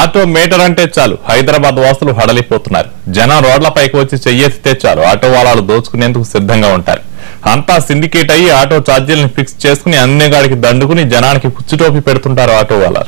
Auto metre అంటే చాలు హైదరాబాద్ వాసులు హడలిపోతున్నారు. జనం రోడ్లపైకి వచ్చి చెయ్యెత్తితే చాలు ఆటో వాళ్ళను దోచుకునేందుకు సిద్ధంగా ఉంటారు. అంతా సిండికేట్ అయ్యి ఆటో ఛార్జీలను ఫిక్స్ చేసుకుని అన్నిగాడికి దండుకుని జనానికి కుచ్చుటోపి పెడుతుంటారు ఆటో వాళ్ళు.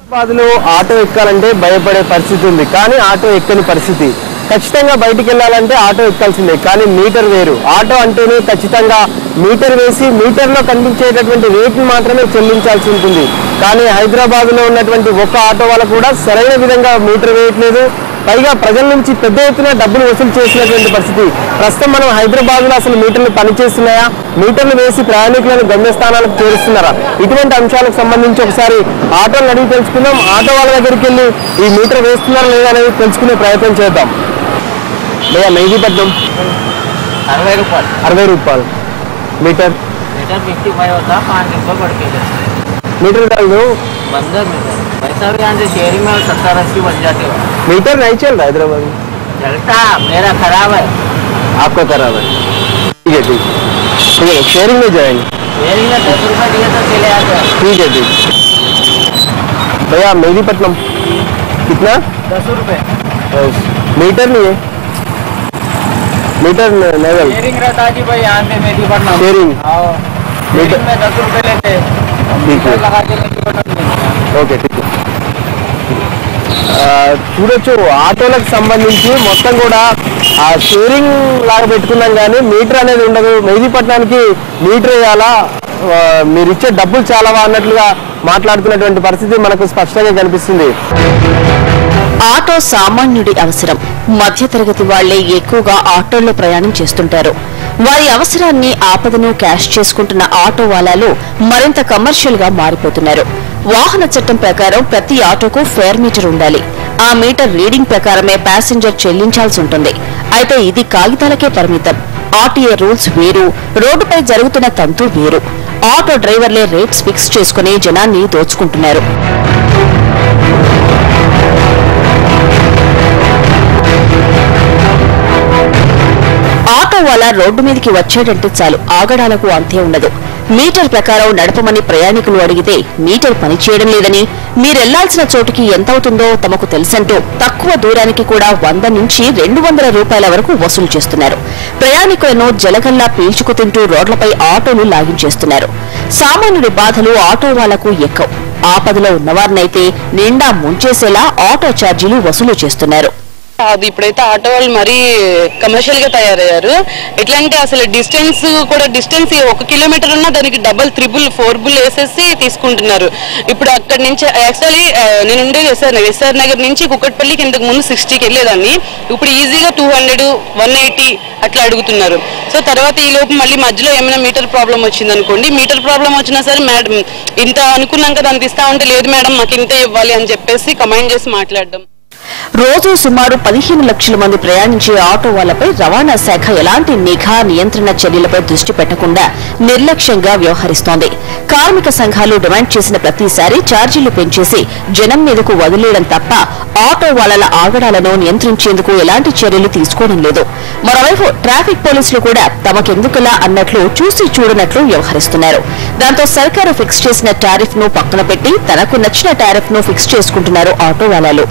హైదరాబాద్లో ఆటో ఎక్కాలంటే భయపడే పరిస్థితి ఉంది, కానీ ఆటో ఎక్కని పరిస్థితి. ఖచ్చితంగా బయటికి వెళ్ళాలంటే ఆటో ఎక్కాల్సిందే, కానీ మీటర్ వేరు. ఆటో అంటేనే ఖచ్చితంగా మీటర్ వేసి మీటర్లో కనిపించేటటువంటి రేటును మాత్రమే చెల్లించాల్సి ఉంటుంది. కానీ హైదరాబాద్లో ఉన్నటువంటి ఒక్క ఆటో వాళ్ళు కూడా సరైన విధంగా మీటర్ వేయట్లేదు. పైగా ప్రజల నుంచి పెద్ద ఎత్తున డబ్బులు వసూలు చేసినటువంటి పరిస్థితి. ప్రస్తుతం మనం హైదరాబాద్లో అసలు మీటర్లు పనిచేస్తున్నాయా, మీటర్లు వేసి ప్రయాణికులను గమ్యస్థానాలకు చేరుస్తున్నారా, ఇటువంటి అంశాలకు సంబంధించి ఒకసారి ఆటోలను అడిగి తెలుసుకుందాం. ఆటో వాళ్ళ దగ్గరికి వెళ్ళి ఈ మీటర్ వేస్తున్నారా లేదా అనేది తెలుసుకునే ప్రయత్నం చేద్దాం. భయ్యా మెహదీపట్నం 60 रुपये 60 रुपये मीटर 55 होता, 5 रुपये बढ़ के मीटर डाल दो। 15 मीटर वैसा भी यहाँ से शेयरिंग में 70-80 बन जाते हो। मीटर नहीं चल रहा हैदराबाद में, चलता मेरा खराब है, आपका खराब है। ठीक है ठीक है, शेयरिंग में जाएंगे। शेयरिंग में 10 रुपये दिए तो चले आते हैं। ठीक है ठीक। भैया मेहदीपट्टनम कितना? 10 रुपये मीटर नहीं है, मीटर नगल शेयरिंग रहता जी भाई यहाँ से मेहदीपट्टनम शेयरिंग मीटर में 10 रुपये लेते हैं। ठीक है लगा के मेहदीपट्टनम ఓకే ఠీక్. చూడొచ్చు ఆటోలకు సంబంధించి మొత్తం కూడా ఆ షేరింగ్ లాగా పెట్టుకున్నాం, కానీ మీటర్ అనేది ఉండదు. మెహదీపట్నానికి మీటర్ వేయాలా, మీరు ఇచ్చే డబ్బులు చాలావా అన్నట్లుగా మాట్లాడుతున్నటువంటి పరిస్థితి మనకు స్పష్టంగా కనిపిస్తుంది. ఆటో సామాన్యుడి అవసరం. మధ్యతరగతి వాళ్లే ఎక్కువగా ఆటోల్లో ప్రయాణం చేస్తుంటారు. వారి అవసరాన్ని ఆపదను క్యాష్ చేసుకుంటున్న ఆటో వాలాలు మరింత కమర్షియల్ గా మారిపోతున్నారు. వాహన చట్టం ప్రకారం ప్రతి ఆటోకు ఫేర్ మీటర్ ఉండాలి. ఆ మీటర్ రీడింగ్ ప్రకారమే ప్యాసింజర్ చెల్లించాల్సి ఉంటుంది. అయితే ఇది కాగితాలకే పరిమితం. ఆర్టీఏ రూల్స్ వేరు, రోడ్డుపై జరుగుతున్న తంతు వేరు. ఆటో డ్రైవర్లే రేట్స్ ఫిక్స్ చేసుకుని జనాన్ని దోచుకుంటున్నారు. ఆటో వాళ్ళ రోడ్డు మీదకి వచ్చేటంటే చాలు ఆగడాలకు అంతే ఉండదు. మీటర్ ప్రకారం నడపమని ప్రయాణికులు అడిగితే మీటర్ పనిచేయడం లేదని, మీరెళ్లాల్సిన చోటుకి ఎంతవుతుందో తమకు తెలుసంటూ తక్కువ దూరానికి కూడా 100 నుంచి 200 రూపాయల వరకు వసూలు చేస్తున్నారు. ప్రయాణికులను జలగల్లా పీల్చుకు తింటూ రోడ్లపై ఆటోలు లాగించేస్తున్నారు. సామాన్యుడి బాధలు ఆటో వాళ్లకు ఎక్కవు. ఆపదలో ఉన్నవారినైతే నిండా ముంచేసేలా ఆటో ఛార్జీలు వసూలు చేస్తున్నారు. అది ఇప్పుడైతే ఆటో వాళ్ళు మరీ కమర్షియల్ గా తయారయ్యారు. ఎట్లా అంటే అసలు డిస్టెన్స్ 1 కిలోమీటర్ ఉన్నా దానికి డబుల్ 3 4 వేసేసి తీసుకుంటున్నారు. ఇప్పుడు అక్కడి నుంచి యాక్చువల్లీ నేను ఉండేది ఎస్ఆర్ నగర్ నుంచి కుక్కట్పల్లికి ఇంతకు ముందు 60కి వెళ్ళేదాన్ని. ఇప్పుడు ఈజీగా 200 180 అట్లా అడుగుతున్నారు. సో తర్వాత ఈ లోపు మళ్ళీ మధ్యలో ఏమైనా మీటర్ ప్రాబ్లం వచ్చింది అనుకోండి, మీటర్ ప్రాబ్లం వచ్చినా సరే మేడం ఇంత అనుకున్నాం కదా అంత ఇస్తా ఉంటే లేదు మేడం మాకు ఇంతే ఇవ్వాలి అని చెప్పేసి కమాండ్ చేసి మాట్లాడడం. రోజు సుమారు 15 లక్షల మంది ప్రయాణించే ఆటో వాళ్లపై రవాణా శాఖ ఎలాంటి నిఘా నియంత్రణ చర్యలపై దృష్టి పెట్టకుండా నిర్లక్ష్యంగా వ్యవహరిస్తోంది. కార్మిక సంఘాలు డిమాండ్ చేసిన ప్రతిసారి ఛార్జీలు పెంచేసి జనం మీదకు వదిలేయడం తప్ప ఆటో వాళ్ల ఆగడాలను నియంత్రించేందుకు ఎలాంటి చర్యలు తీసుకోవడం లేదు. మరోవైపు ట్రాఫిక్ పోలీసులు కూడా తమకెందుకులా అన్నట్లు చూసి చూడనట్లు వ్యవహరిస్తున్నారు. దాంతో సర్కారు ఫిక్స్ చేసిన టారిఫ్ ను పక్కన పెట్టి తనకు నచ్చిన టారిఫ్ ను ఫిక్స్ చేసుకుంటున్నారు ఆటో వాళ్లు.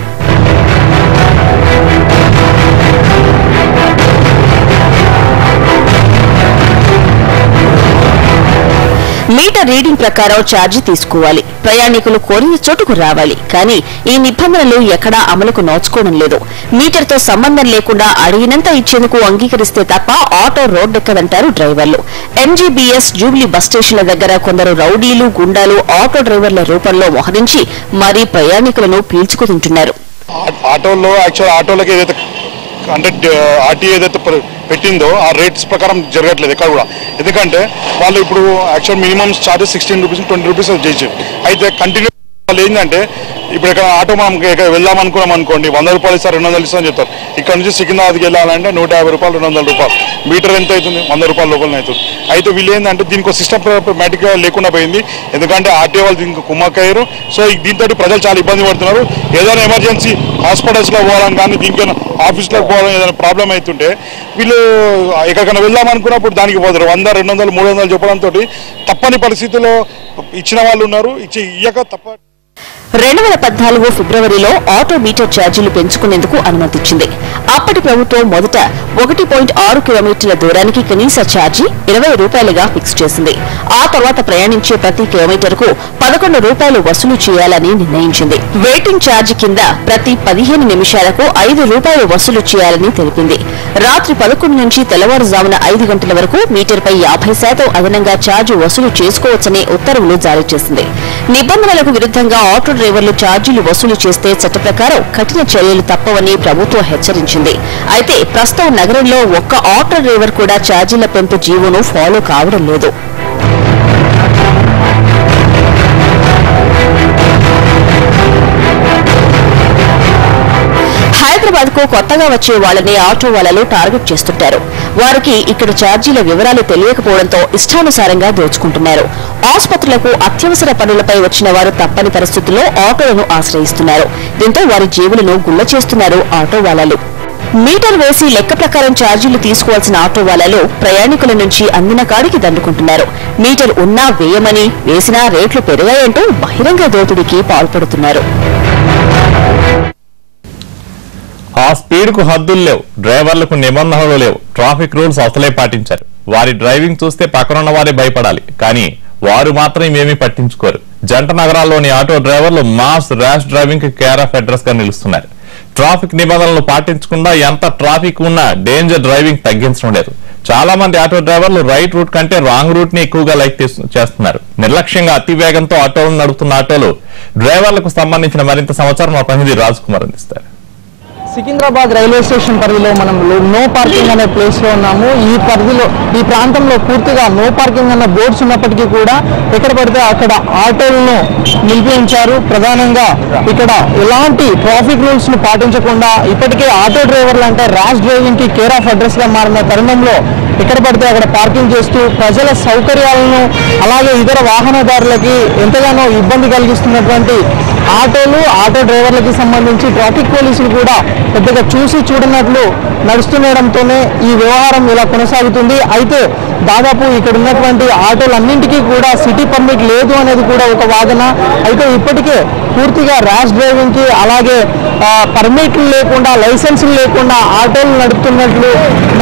మీటర్ రీడింగ్ ప్రకారం ఛార్జీ తీసుకోవాలి, ప్రయాణికులు కోరిన చోటుకు రావాలి. కానీ ఈ నిబంధనలు ఎక్కడా అమలుకు నోచుకోవడం లేదు. మీటర్తో సంబంధం లేకుండా అడిగినంత ఇచ్చేందుకు అంగీకరిస్తే తప్ప ఆటో రోడ్డెక్కదంటారు డ్రైవర్లు. ఎంజీబీఎస్ జూబ్లీ బస్ స్టేషన్ల దగ్గర కొందరు రౌడీలు గుండాలు ఆటో డ్రైవర్ల రూపంలో మోహరించి మరీ ప్రయాణికులను పీల్చుకు తింటున్నారు. ఆటోలో యాక్చువల్ ఆటోలకి ఏదైతే అంటే ఆర్టీఏ ఏదైతే పెట్టిందో ఆ రేట్స్ ప్రకారం జరగట్లేదు ఎక్కడ కూడా. ఎందుకంటే వాళ్ళు ఇప్పుడు actual minimum charges 16 rupees 20 rupees చేసారు. అయితే కంటిన్యూ వాళ్ళు ఏంటంటే ఇప్పుడు ఇక్కడ ఆటో మనం వెళ్దాం అనుకున్నాం అనుకోండి 100 రూపాయలు ఇస్తారు 200 ఇస్తారని చెప్తారు. ఇక్కడ నుంచి సికింద్రాబాద్కి వెళ్ళాలంటే 150 రూపాయలు 200 రూపాయలు. మీటర్ ఎంత అవుతుంది? 100 రూపాయల లోపలనే అవుతుంది. అయితే వీళ్ళు ఏంటంటే దీనికి సిస్టమేటిక్గా లేకుండా పోయింది. ఎందుకంటే ఆర్టీఓ వాళ్ళు దీనికి కుమ్మక్కయ్యారు. సో దీంతో ప్రజలు చాలా ఇబ్బంది పడుతున్నారు. ఏదైనా ఎమర్జెన్సీ హాస్పిటల్స్లో పోవాలని కానీ దీనికి ఆఫీస్లోకి పోవాలని ఏదైనా ప్రాబ్లం అవుతుంటే వీళ్ళు ఎక్కడికైనా వెళ్దాం అనుకున్నప్పుడు దానికి పోతారు 100 200 300 చెప్పడంతో తప్పని పరిస్థితుల్లో ఇచ్చిన వాళ్ళు ఉన్నారు, ఇయ్యక తప్ప. 2014 ఫిబ్రవరిలో ఆటో మీటర్ ఛార్జీలు పెంచుకునేందుకు అనుమతిచ్చింది. అప్పటి ప్రభుత్వం మొదట 1.6 కిలోమీటర్ల దూరానికి కనీస ఛార్జీ 20 రూపాయలుగా ఫిక్స్ చేసింది. ఆ తర్వాత ప్రయాణించే ప్రతి కిలోమీటర్కు 11 రూపాయలు వసూలు చేయాలని నిర్ణయించింది. వెయిటింగ్ ఛార్జీ కింద ప్రతి 15 నిమిషాలకు 5 రూపాయలు వసూలు చేయాలని తెలిపింది. రాత్రి 11 నుంచి తెల్లవారుజామున 5 గంటల వరకు మీటర్పై 50% అదనంగా ఛార్జీ వసూలు చేసుకోవచ్చనే ఉత్తర్వులు జారీ చేసింది. నిబంధనలకు విరుద్ధంగా ఆటో డ్రైవర్లు ఛార్జీలు వసూలు చేస్తే చట్ట ప్రకారం కఠిన చర్యలు తప్పవని ప్రభుత్వం హెచ్చరించింది. అయితే ప్రస్తుతం నగరంలో ఒక్క ఆటో డ్రైవర్ కూడా ఛార్జీల పెంపు జీవోను ఫాలో కావడం లేదు. హైదరాబాద్ కు కొత్తగా వచ్చే వాళ్లనే ఆటో వాళ్లు టార్గెట్ చేస్తుంటారు. వారికి ఇక్కడ ఛార్జీల వివరాలు తెలియకపోవడంతో ఇష్టానుసారంగా దోచుకుంటున్నారు. ఆసుపత్రులకు అత్యవసర పనులపై వచ్చిన వారు తప్పని పరిస్థితుల్లో ఆటోలను ఆశ్రయిస్తున్నారు. దీంతో వారి జేబులను గుల్ల చేస్తున్నారు ఆటో వాళ్లు. మీటర్ వేసి లెక్క ప్రకారం ఛార్జీలు తీసుకోవాల్సిన ఆటో వాళ్లు ప్రయాణికుల నుంచి అందిన కాడికి దండుకుంటున్నారు. మీటర్ ఉన్నా వేయమని, వేసినా రేట్లు పెరిగాయంటూ బహిరంగ దోపిడీకి పాల్పడుతున్నారు. ఆ స్పీడ్ కు హద్దులు లేవు, డ్రైవర్లకు నిబంధనలు లేవు, ట్రాఫిక్ రూల్స్ అసలే పాటించారు. వారి డ్రైవింగ్ చూస్తే పక్కనున్న వారే భయపడాలి, కానీ వారు మాత్రం ఏమీ పట్టించుకోరు. జంట నగరాల్లోని ఆటో డ్రైవర్లు మాస్ ర్యాష్ డ్రైవింగ్ కి కేర్ ఆఫ్ అడ్రస్ గా నిలుస్తున్నారు. ట్రాఫిక్ నిబంధనలు పాటించకుండా ఎంత ట్రాఫిక్ ఉన్నా డేంజర్ డ్రైవింగ్ తగ్గించడం లేదు. చాలా మంది ఆటో డ్రైవర్లు రైట్ రూట్ కంటే రాంగ్ రూట్ ని ఎక్కువగా లైక్ చేస్తున్నారు. నిర్లక్ష్యంగా అతి వేగంతో ఆటోలు నడుపుతున్న ఆటోలు డ్రైవర్లకు సంబంధించిన మరింత సమాచారం మా ప్రతినిధి రాజ్ కుమార్ అందిస్తారు. సికింద్రాబాద్ రైల్వే స్టేషన్ పరిధిలో మనం నో పార్కింగ్ అనే ప్లేస్ లో ఉన్నాము. ఈ ప్రాంతంలో పూర్తిగా నో పార్కింగ్ అన్న బోర్డ్స్ ఉన్నప్పటికీ కూడా ఎక్కడ పడితే అక్కడ ఆటోలను నిలిపించారు. ప్రధానంగా ఇక్కడ ఎలాంటి ట్రాఫిక్ రూల్స్ ను పాటించకుండా ఇప్పటికే ఆటో డ్రైవర్లు అంటే ర్యాష్ డ్రైవింగ్ కి కేర్ ఆఫ్ అడ్రస్ గా మారిన తరుణంలో ఎక్కడ పడితే అక్కడ పార్కింగ్ చేస్తూ ప్రజల సౌకర్యాలను అలాగే ఇతర వాహనదారులకి ఎంతగానో ఇబ్బంది కలిగిస్తున్నటువంటి ఆటో డ్రైవర్లకి సంబంధించి ట్రాఫిక్ పోలీసులు కూడా పెద్దగా చూడనట్లు నడుస్తుండడంతోనే ఈ వ్యవహారం ఇలా కొనసాగుతుంది. అయితే దాదాపు ఇక్కడ ఉన్నటువంటి ఆటోలన్నింటికీ కూడా సిటీ పర్మిట్ లేదు అనేది కూడా ఒక వాదన. అయితే ఇప్పటికే పూర్తిగా ర్యాష్ డ్రైవింగ్ కి అలాగే పర్మిట్లు లేకుండా లైసెన్సులు లేకుండా ఆటోలు నడుపుతున్నట్లు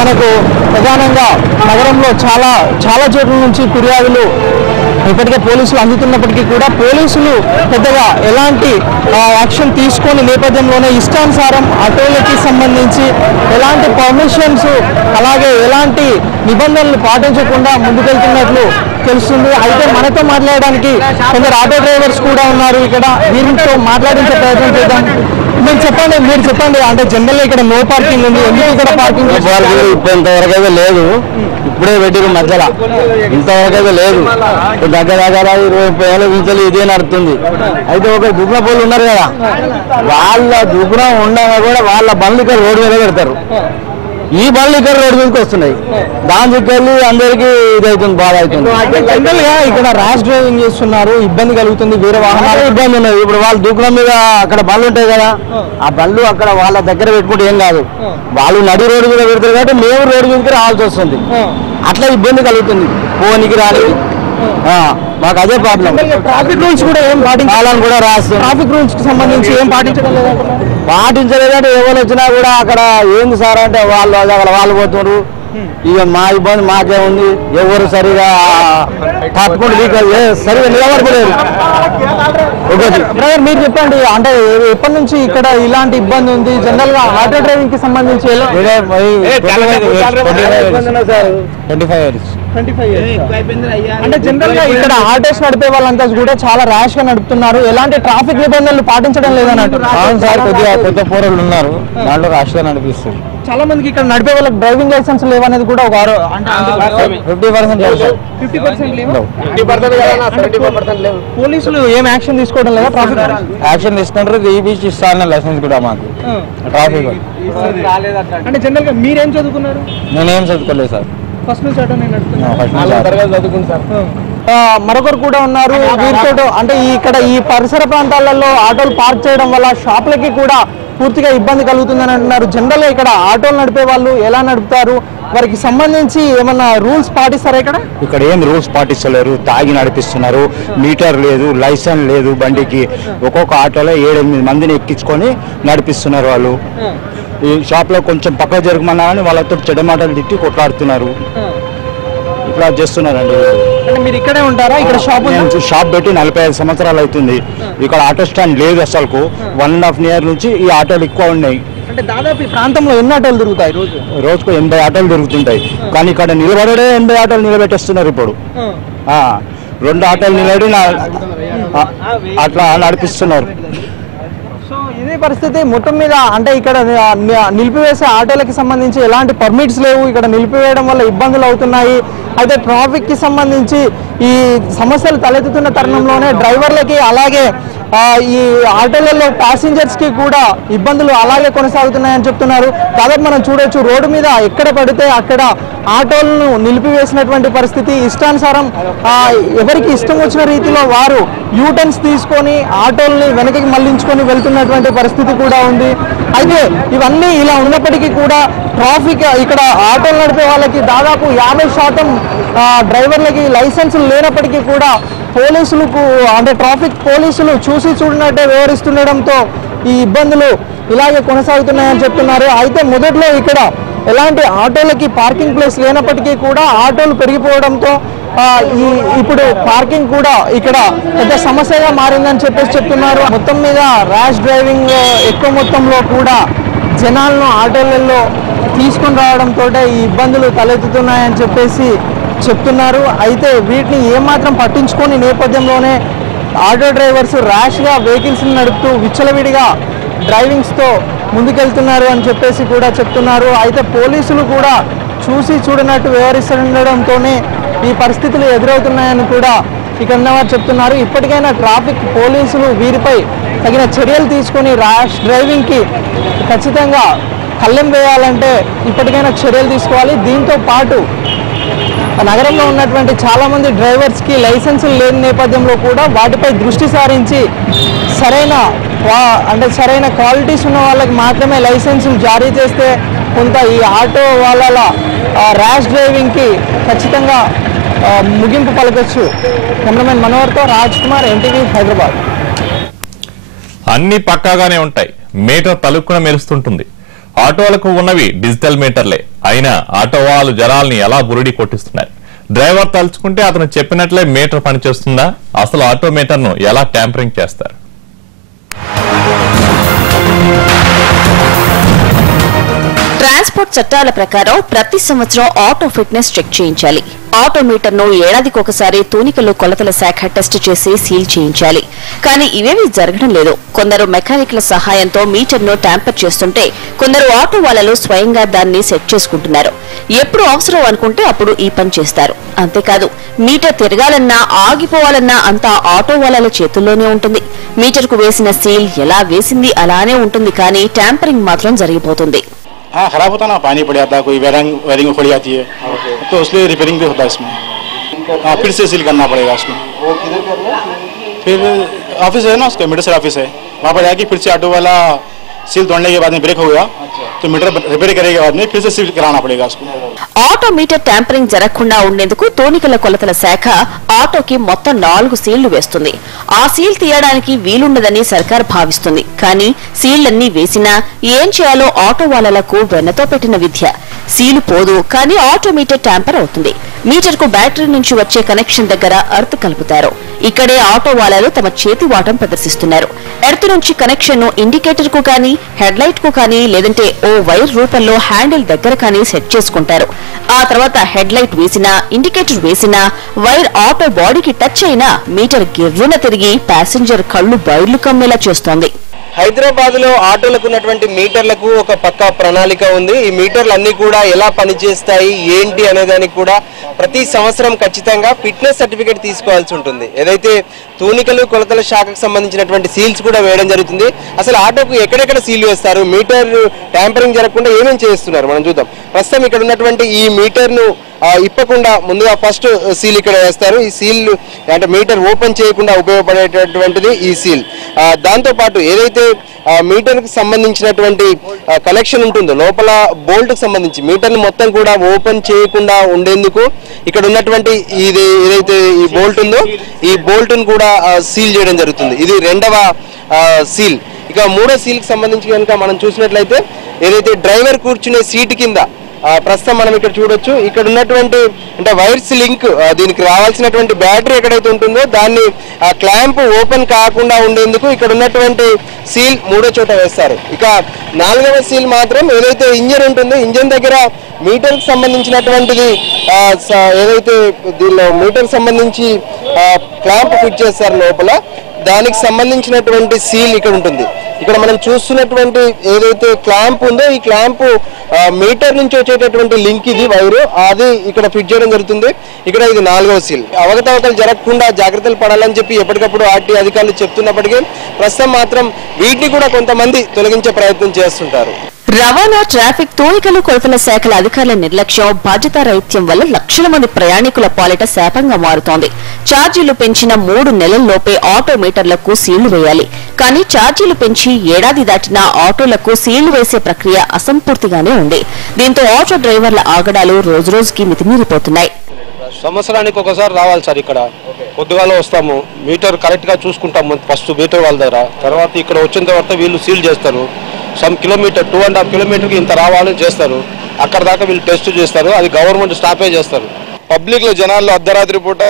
మనకు ప్రధానంగా నగరంలో చాలా చోట్ల నుంచి ఫిర్యాదులు ఇప్పటికే పోలీసులు అందుతున్నప్పటికీ కూడా పోలీసులు పెద్దగా ఎలాంటి యాక్షన్ తీసుకొని నేపథ్యంలోనే ఇష్టానుసారం ఆటోలకి సంబంధించి ఎలాంటి పర్మిషన్స్ అలాగే ఎలాంటి నిబంధనలు పాటించకుండా ముందుకెళ్తున్నట్లు తెలుస్తుంది. అయితే మనతో మాట్లాడడానికి కొందరు ఆటో డ్రైవర్స్ కూడా ఉన్నారు. ఇక్కడ వీరితో మాట్లాడించే ప్రయత్నం చేద్దాం. మీరు చెప్పండి అంటే జనరల్ ఇక్కడ నో పార్కింగ్ ఉంది, ఎందుకు ఇక్కడ పార్కింగ్ ఇంతవరకు అయితే లేదు, ఇప్పుడే పెట్టిరు మధ్యలో, ఇంతవరకు అయితే లేదు. దగ్గర 20 ఏళ్ళ నుంచి ఇదే నడుస్తుంది. అయితే ఒక దుగ్న పోలు ఉన్నారు కదా, వాళ్ళ దుగ్నం ఉండగా కూడా వాళ్ళ బండ్లు ఇక్కడ రోడ్డు మీద పెడతారు. ఈ బండ్లు ఇక్కడ రోడ్డు మీదకి వస్తున్నాయి. దాని చుట్టూ అందరికీ ఇదవుతుంది, బాధ అవుతుంది. జనరల్ గా ఇక్కడ ర్యాష్ డ్రైవింగ్ చేస్తున్నారు, ఇబ్బంది కలుగుతుంది, వేరే వాహనాలు ఇబ్బంది ఉన్నది. ఇప్పుడు వాళ్ళ దుకాణం మీద అక్కడ బండ్లు ఉంటాయి కదా, ఆ బండ్లు అక్కడ వాళ్ళ దగ్గర పెట్టుకుంటే ఏం కాదు, వాళ్ళు నడి రోడ్డు మీద పెడతారు కాబట్టి మేము రోడ్డు మీదకి రావాల్సి వస్తుంది. అట్లా ఇబ్బంది కలుగుతుంది పోనీకి రానికి. మాకు అదే ప్రాబ్లం. ట్రాఫిక్ రూల్స్ కూడా ఏం పాటించాలని కూడా రాస్తాం. ట్రాఫిక్ రూల్స్ కి సంబంధించి ఏం పాటించలేదంటే ఎవరు వచ్చినా కూడా అక్కడ ఏంది సార్ అంటే వాళ్ళు పోతున్నారు. ఇక మా ఇబ్బంది మాకే ఉంది, ఎవరు సరిగా తప్పకుండా సరిగా నిలబడలేదు. బ్రదర్ మీరు చెప్పండి, అంటే ఎప్పటి నుంచి ఇక్కడ ఇలాంటి ఇబ్బంది ఉంది? జనరల్ గా ఆటో డ్రైవింగ్ కి సంబంధించి 25 years. అంటే జనరల్ గా ఇక్కడ ఆటోస్ నడిపే వాళ్ళంతా కూడా చాలా ర్యాష్ గా నడుపుతున్నారు, ఎలాంటి ట్రాఫిక్ నిబంధనలు పాటించడం లేదన్నట్టు. అవును సార్, కొద్దిగా పెద్ద పోరలు ఉన్నారు, దాంట్లో ర్యాష్ గా నడిపిస్తారు. చాలా మందికి ఇక్కడ నడిపే వాళ్ళకి డ్రైవింగ్ లైసెన్స్ లేవనేది కూడా ఒక 50% లేవు. పోలీసులు ఏం యాక్షన్ తీసుకోవడం లేదా? ట్రాఫిక్ యాక్షన్ తీసుకుంటారు, ఇస్తాను లైసెన్స్ కూడా మాకు ట్రాఫిక్. అంటే జనరల్ గా మీరేం చదువుకున్నారు? నేనేం చదువుకోలేదు సార్, ఫస్ట్ నుంచి ఆటో నేను చదువుకుంటా సార్. మరొకరు కూడా ఉన్నారు వీరితో. అంటే ఇక్కడ ఈ పరిసర ప్రాంతాలలో ఆటోలు పార్క్ చేయడం వల్ల షాపులకి కూడా పూర్తిగా ఇబ్బంది కలుగుతుందని అంటున్నారు. జనరల్గా ఇక్కడ ఆటోలు నడిపే వాళ్ళు ఎలా నడుపుతారు, వారికి సంబంధించి ఏమన్నా రూల్స్ పాటిస్తారా ఇక్కడ ఏం రూల్స్ పాటిస్తలేరు, తాగి నడిపిస్తున్నారు, మీటర్ లేదు, లైసెన్స్ లేదు బండికి. ఒక్కొక్క ఆటోలో 7-8 మందిని ఎక్కించుకొని నడిపిస్తున్నారు వాళ్ళు. ఈ షాప్లో కొంచెం పక్క జరగమన్నా కానీ వాళ్ళతో చెడ్డ మాటలు తిట్టి కొట్లాడుతున్నారు. ఇట్లా చేస్తున్నారండి. మీరు ఇక్కడే ఉంటారా? ఇక్కడ షాప్ పెట్టి 45 సంవత్సరాలు అవుతుంది. ఇక్కడ ఆటో స్టాండ్ లేదు అసలు. 1.5 year నుంచి ఈ ఆటోలు ఎక్కువ ఉన్నాయి. అంటే దాదాపు ఈ ప్రాంతంలో ఎన్ని ఆటోలు తిరుగుతాయి రోజుకు 80 ఆటోలు తిరుగుతుంటాయి. కానీ ఇక్కడ నిలబడే 80 ఆటోలు నిలబెట్టేస్తున్నారు. ఇప్పుడు 2 ఆటోలు నిలబడి అట్లా నడిపిస్తున్నారు. సో ఇదే పరిస్థితి మొత్తం మీద. అంటే ఇక్కడ నిలిపివేసే ఆటోలకి సంబంధించి ఎలాంటి పర్మిట్స్ లేవు. ఇక్కడ నిలిపివేయడం వల్ల ఇబ్బందులు అవుతున్నాయి. అయితే ట్రాఫిక్ కి సంబంధించి ఈ సమస్యలు తలెత్తుతున్న తరుణంలోనే డ్రైవర్లకి అలాగే ఈ ఆటోలలో ప్యాసింజర్స్ కి కూడా ఇబ్బందులు అలాగే కొనసాగుతున్నాయని చెప్తున్నారు. దాదాపు మనం చూడొచ్చు, రోడ్డు మీద ఎక్కడ పడితే అక్కడ ఆటోలను నిలిపివేసినటువంటి పరిస్థితి. ఇష్టానుసారం ఎవరికి ఇష్టం వచ్చిన రీతిలో వారు యూటర్న్స్ తీసుకొని ఆటోల్ని వెనకకి మళ్లించుకొని వెళ్తున్నటువంటి పరిస్థితి కూడా ఉంది. అయితే ఇవన్నీ ఇలా ఉన్నప్పటికీ కూడా ట్రాఫిక్ ఇక్కడ ఆటోలు నడిపే వాళ్ళకి దాదాపు 50% డ్రైవర్లకి లైసెన్సులు లేనప్పటికీ కూడా పోలీసులకు అంటే ట్రాఫిక్ పోలీసులు చూసి చూడనట్టే వ్యవహరిస్తుండడంతో ఈ ఇబ్బందులు ఇలాగే కొనసాగుతున్నాయని చెప్తున్నారు. అయితే మొదట్లో ఇక్కడ ఎలాంటి ఆటోలకి పార్కింగ్ ప్లేస్ లేనప్పటికీ కూడా ఆటోలు పెరిగిపోవడంతో ఇప్పుడు పార్కింగ్ కూడా ఇక్కడ పెద్ద సమస్యగా మారిందని చెప్తున్నారు. మొత్తం మీద ర్యాష్ డ్రైవింగ్ ఎక్కువ మొత్తంలో కూడా జనాలను ఆటోలలో తీసుకొని రావడంతో ఈ ఇబ్బందులు తలెత్తుతున్నాయని చెప్తున్నారు. అయితే వీటిని ఏమాత్రం పట్టించుకొని నేపథ్యంలోనే ఆటో డ్రైవర్స్ ర్యాష్గా వెహికల్స్ నడుపుతూ విచ్చలవిడిగా డ్రైవింగ్స్తో ముందుకెళ్తున్నారు అని కూడా చెప్తున్నారు. అయితే పోలీసులు కూడా చూసి చూడనట్టు వ్యవహరిస్తుండడంతోనే ఈ పరిస్థితులు ఎదురవుతున్నాయని కూడా ఇక్కడ ఉన్నవారు చెప్తున్నారు. ఇప్పటికైనా ట్రాఫిక్ పోలీసులు వీరిపై తగిన చర్యలు తీసుకొని ర్యాష్ డ్రైవింగ్కి ఖచ్చితంగా కళ్ళెం వేయాలంటే ఇప్పటికైనా చర్యలు తీసుకోవాలి. దీంతో పాటు నగరంలో ఉన్నటువంటి చాలామంది డ్రైవర్స్కి లైసెన్సులు లేని నేపథ్యంలో కూడా వాటిపై దృష్టి సారించి సరైన క్వాలిటీస్ ఉన్న వాళ్ళకి మాత్రమే లైసెన్సులు జారీ చేస్తే కొంత ఈ ఆటో వాళ్ళ ర్యాష్ డ్రైవింగ్కి ఖచ్చితంగా ముగింపు పలకొచ్చు. కెమెరామెన్ మనోహర్తో రాజ్ కుమార్, ఎన్టీవీ, హైదరాబాద్. అన్ని పక్కాగానే ఉంటాయి, మీటర్ తలుక్కున మెరుస్తుంటుంది. ఆటోలకు ఉన్నవి డిజిటల్ మీటర్లే అయినా ఆటో వాళ్ళు జనాల్ని ఎలా బురిడి కొట్టిస్తున్నారు. డ్రైవర్ తలుచుకుంటే అతను చెప్పినట్లే మీటర్ పనిచేస్తుందా? అసలు ఆటో మీటర్ ను ఎలా ట్యాంపరింగ్ చేస్తారు? ట్రాన్స్పోర్ట్ చట్టాల ప్రకారం ప్రతి సంవత్సరం ఆటో ఫిట్నెస్ చెక్ చేయించాలి. ఆటో మీటర్ ను ఏడాదికొకసారి తూనికలు కొలతల శాఖ టెస్ట్ చేసి సీల్ చేయించాలి. కానీ ఇవేమీ జరగడం లేదు. కొందరు మెకానిక్ల సహాయంతో మీటర్ ను ట్యాంపర్ చేస్తుంటే కొందరు ఆటో వాళ్ళలో స్వయంగా దాన్ని సెట్ చేసుకుంటున్నారు. ఎప్పుడు అవసరం అనుకుంటే అప్పుడు ఈ పని చేస్తారు. అంతేకాదు మీటర్ తిరగాలన్నా ఆగిపోవాలన్నా అంతా ఆటో వాళ్ళ చేతుల్లోనే ఉంటుంది. మీటర్ కు వేసిన సీల్ ఎలా వేసింది అలానే ఉంటుంది, కానీ ట్యాంపరింగ్ మాత్రం జరిగిపోతుంది. हाँ, खराब होता ना, पानी पड़ जाता है, कोई वायरिंग खुल जाती है, तो इसलिए रिपेयरिंग भी होता है इसमें. हाँ, फिर से सील करना पड़ेगा उसमें. वो किधर करना है? फिर ऑफिस है ना उसका, मीटर ऑफिस है, वहाँ पर जाके फिर से ऑटो वाला सील तोड़ने के बाद में ब्रेक हो गया तो मीटर रिपेयर करने के बाद में फिर से सील कराना पड़ेगा उसको. ఆటో మీటర్ ట్యాంపరింగ్ జరగకుండా ఉండేందుకు తూనికల కొలతల శాఖ ఆటోకి మొత్తం 4 సీళ్లు వేస్తుంది. ఆ సీల్ తీయడానికి వీలుండదని సర్కార్ భావిస్తుంది. కానీ సీళ్లన్నీ వేసినా ఏం చేయాలో ఆటో వాళ్లకు వెన్నతో పెట్టిన విద్య. సీలు పోదు, కానీ ఆటో మీటర్ ట్యాంపర్ అవుతుంది. మీటర్ కు బ్యాటరీ నుంచి వచ్చే కనెక్షన్ దగ్గర ఎర్త్ కలుపుతారు. ఇక్కడే ఆటో వాళ్లు తమ చేతి వాటం ప్రదర్శిస్తున్నారు. ఎర్త్ నుంచి కనెక్షన్ ను ఇండికేటర్ కు కానీ, హెడ్ లైట్ కు కానీ, లేదంటే ఓ వైర్ రూపంలో హ్యాండిల్ దగ్గర కానీ సెట్ చేసుకుంటారు. ఆ తర్వాత హెడ్ లైట్ వేసినా, ఇండికేటర్ వేసినా, వైర్ ఆటో బాడీకి టచ్ అయినా మీటర్ గిర్రున తిరిగి ప్యాసింజర్ కళ్లు బయర్లు కమ్మేలా చేస్తోంది. హైదరాబాద్ లో ఆటోలకు ఉన్నటువంటి మీటర్లకు ఒక పక్కా ప్రణాళిక ఉంది. ఈ మీటర్లు అన్ని కూడా ఎలా పనిచేస్తాయి ఏంటి అనేదానికి కూడా ప్రతి సంవత్సరం ఖచ్చితంగా ఫిట్నెస్ సర్టిఫికేట్ తీసుకోవాల్సి ఉంటుంది. ఏదైతే తూనికలు కొలతల శాఖకు సంబంధించినటువంటి సీల్స్ కూడా వేయడం జరుగుతుంది. అసలు ఆటోకు ఎక్కడెక్కడ సీల్ వేస్తారు, మీటర్ ట్యాంపరింగ్ జరగకుండా ఏమేమి చేస్తున్నారు మనం చూద్దాం. ప్రస్తుతం ఇక్కడ ఉన్నటువంటి ఈ మీటర్ ను ఇప్పకుండా ముందుగా ఫస్ట్ సీల్ ఇక్కడ వేస్తారు. ఈ సీల్ అంటే మీటర్ ఓపెన్ చేయకుండా ఉపయోగపడేటటువంటిది ఈ సీల్. దాంతోపాటు ఏదైతే మీటర్కి సంబంధించినటువంటి కనెక్షన్ ఉంటుందో లోపల బోల్ట్కి సంబంధించి మీటర్ని మొత్తం కూడా ఓపెన్ చేయకుండా ఉండేందుకు ఇక్కడ ఉన్నటువంటి ఇది ఏదైతే ఈ బోల్ట్ ఉందో ఈ బోల్ట్ను కూడా సీల్ చేయడం జరుగుతుంది. ఇది రెండవ సీల్. ఇక మూడో సీల్కి సంబంధించి కనుక మనం చూసినట్లయితే ఏదైతే డ్రైవర్ కూర్చునే సీట్ కింద ప్రస్తుతం మనం ఇక్కడ చూడొచ్చు ఇక్కడ ఉన్నటువంటి అంటే వైర్స్ లింక్ దీనికి రావాల్సినటువంటి బ్యాటరీ ఎక్కడైతే ఉంటుందో దాన్ని క్లాంప్ ఓపెన్ కాకుండా ఉండేందుకు ఇక్కడ ఉన్నటువంటి సీల్ మూడో చోట వేస్తారు. ఇక నాలుగవ సీల్ మాత్రం ఏదైతే ఇంజన్ ఉంటుందో ఇంజన్ దగ్గర మీటర్కి సంబంధించినటువంటిది ఏదైతే దీనిలో మీటర్కి సంబంధించి క్లాంప్ ఫిట్ చేస్తారు లోపల దానికి సంబంధించినటువంటి సీల్ ఇక్కడ ఉంటుంది. ఇక్కడ మనం చూస్తున్నటువంటి ఏదైతే క్లాంప్ ఉందో ఈ క్లాంప్ మీటర్ నుంచి వచ్చేటటువంటి లింక్ ఇది వైరు అది ఇక్కడ ఫిట్ చేయడం జరుగుతుంది. ఇక్కడ ఇది నాలుగవ సీల్. అవకతవకలు జరగకుండా జాగ్రత్తలు పడాలని చెప్పి ఎప్పటికప్పుడు ఆర్టీ అధికారులు చెప్తున్నప్పటికీ ప్రస్తుతం మాత్రం వీటిని కూడా కొంతమంది తొలగించే ప్రయత్నం చేస్తుంటారు. రవాణా ట్రాఫిక్ తూనికలు కొలతల శాఖల అధికారుల నిర్లక్ష్యం బాధ్యతారాహిత్యం వల్ల లక్షల మంది ప్రయాణికుల పాలిట శాపంగా మారుతోంది. ఛార్జీలు పెంచిన 3 నెలల్లోపే ఆటో మీటర్లకు సీళ్లు వేయాలి. కానీ ఛార్జీలు పెంచి ఏడాది దాటినా ఆటోలకు సీళ్లు వేసే ప్రక్రియ అసంపూర్తిగానే ఉంది. దీంతో ఆటో డ్రైవర్ల ఆగడాలు రోజురోజుకి మితిమీరిపోతున్నాయి. సంవత్సరానికి ఒకసారి రావాలి సార్. ఇక్కడ పొద్దుగాల వస్తాము, మీటర్ కరెక్ట్ గా చూసుకుంటాము ఫస్ట్ మీటర్ వాళ్ళ దగ్గర. తర్వాత ఇక్కడ వచ్చిన తర్వాత వీళ్ళు సీల్ చేస్తారు. సమ్ కిలోమీటర్ 2.5 కిలోమీటర్కి ఇంత రావాలని చేస్తారు. అక్కడ దాకా వీళ్ళు టెస్ట్ చేస్తారు. అది గవర్నమెంట్ స్టాపే చేస్తారు. పబ్లిక్ లో జనాల్లో అర్ధరాత్రి పూట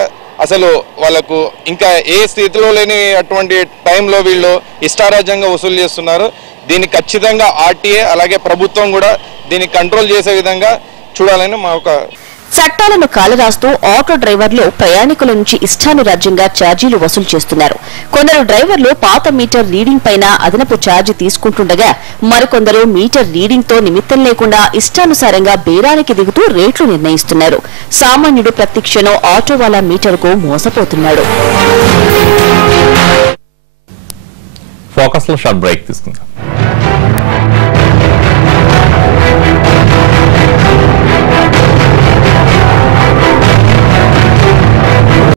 అసలు వాళ్ళకు ఇంకా ఏ స్థితిలో లేని అటువంటి టైంలో వీళ్ళు ఇష్టారాజ్యంగా వసూలు చేస్తున్నారు. దీన్ని ఖచ్చితంగా ఆర్టీఏ అలాగే ప్రభుత్వం కూడా దీన్ని కంట్రోల్ చేసే విధంగా చూడాలని మా ఒక చట్టాలను కాలరాస్తూ ఆటో డ్రైవర్లు ప్రయాణికుల నుంచి ఇష్టానురాజ్యంగా ఛార్జీలు వసూలు చేస్తున్నారు. కొందరు డ్రైవర్లు పాత మీటర్ రీడింగ్ పైన అదనపు ఛార్జీ తీసుకుంటుండగా మరికొందరు మీటర్ రీడింగ్ తో నిమిత్తం లేకుండా ఇష్టానుసారంగా బేరానికి దిగుతూ రేట్లు నిర్ణయిస్తున్నారు. సామాన్యుడు ప్రతి క్షణం ఆటో వాలా మీటర్కు మోసపోతున్నాడు. ఫోకస్ లో షార్ట్ బ్రేక్ తీసుకుందాం.